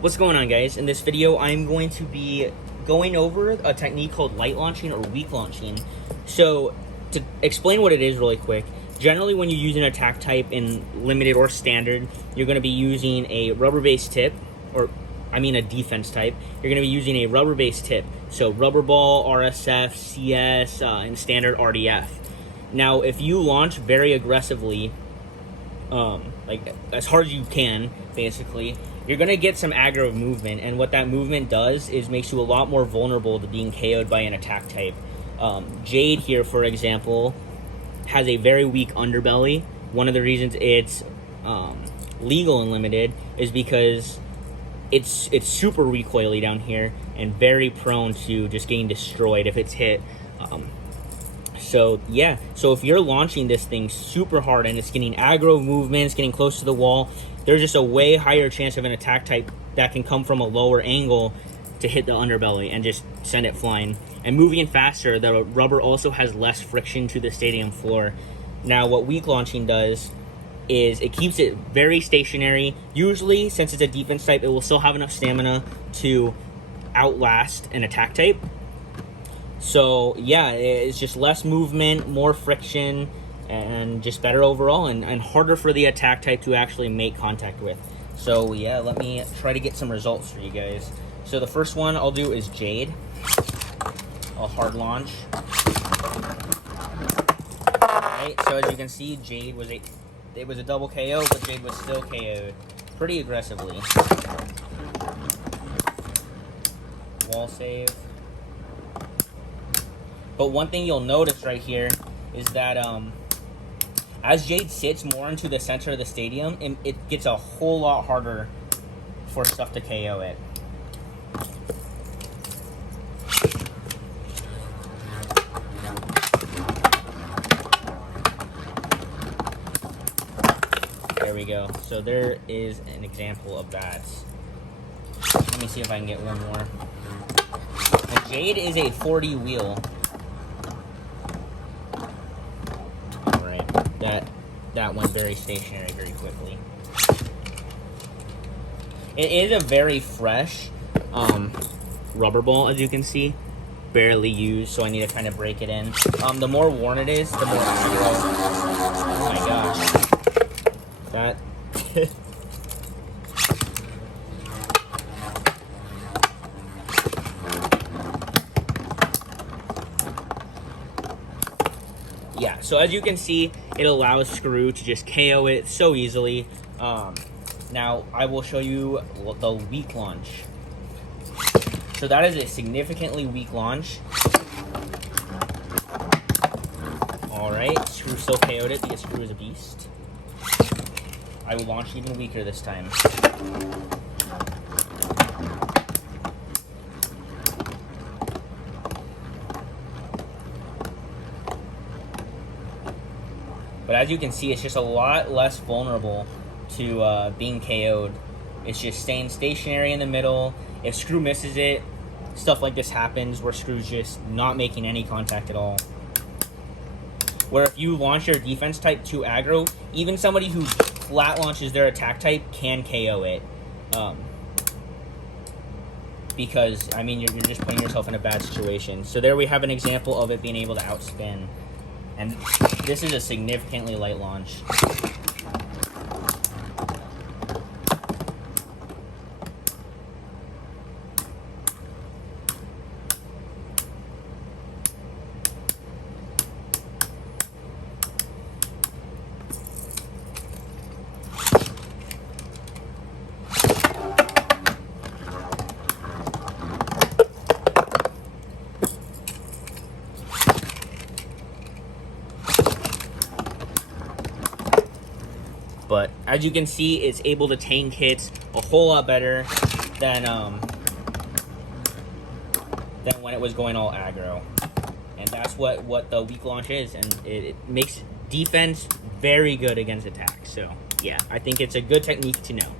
What's going on, guys? In this video, I'm going to be going over a technique called light launching or weak launching. So, to explain what it is really quick, generally when you use an attack type in limited or standard, you're going to be using a rubber-based tip, a defense type. You're going to be using a rubber-based tip. So, rubber ball, RSF, CS, and standard RDF. Now, if you launch very aggressively, like as hard as you can, basically, you're going to get some aggro movement, and what that movement does is makes you a lot more vulnerable to being KO'd by an attack type. Jade here, for example, has a very weak underbelly. One of the reasons it's legal and limited is because it's super recoily down here and very prone to just getting destroyed if it's hit. So if you're launching this thing super hard and it's getting aggro movements, getting close to the wall, there's just a way higher chance of an attack type that can come from a lower angle to hit the underbelly and just send it flying. And moving faster, the rubber also has less friction to the stadium floor. Now, what weak launching does is it keeps it very stationary. Usually, since it's a defense type, it will still have enough stamina to outlast an attack type. So yeah, it's just less movement, more friction, and just better overall, and harder for the attack type to actually make contact with. So yeah, let me try to get some results for you guys. So the first one I'll do is Jade. I'll hard launch. Alright, so as you can see, Jade was a double KO, but Jade was still KO'd pretty aggressively. Wall save. But one thing you'll notice right here is that as Jade sits more into the center of the stadium, it gets a whole lot harder for stuff to KO it. There we go. So there is an example of that. Let me see if I can get one more. Now, Jade is a 40 wheel. That went very stationary very quickly. It is a very fresh rubber ball, as you can see. Barely used, so I need to kind of break it in. The more worn it is, the more aggro. Oh my gosh. That... Yeah, so as you can see, it allows Screw to just KO it so easily. Now, I will show you the weak launch. So that is a significantly weak launch. Alright, Screw still KO'd it because Screw is a beast. I will launch even weaker this time. But as you can see, it's just a lot less vulnerable to being KO'd. It's just staying stationary in the middle. If Screw misses it, stuff like this happens where Screw's just not making any contact at all. Where if you launch your defense type too aggro, even somebody who flat launches their attack type can KO it. Because, I mean, you're just putting yourself in a bad situation. So there we have an example of it being able to outspin. And this is a significantly light launch. But as you can see, it's able to tank hits a whole lot better than when it was going all aggro. And that's what the weak launch is, and it makes defense very good against attack. So yeah, I think it's a good technique to know.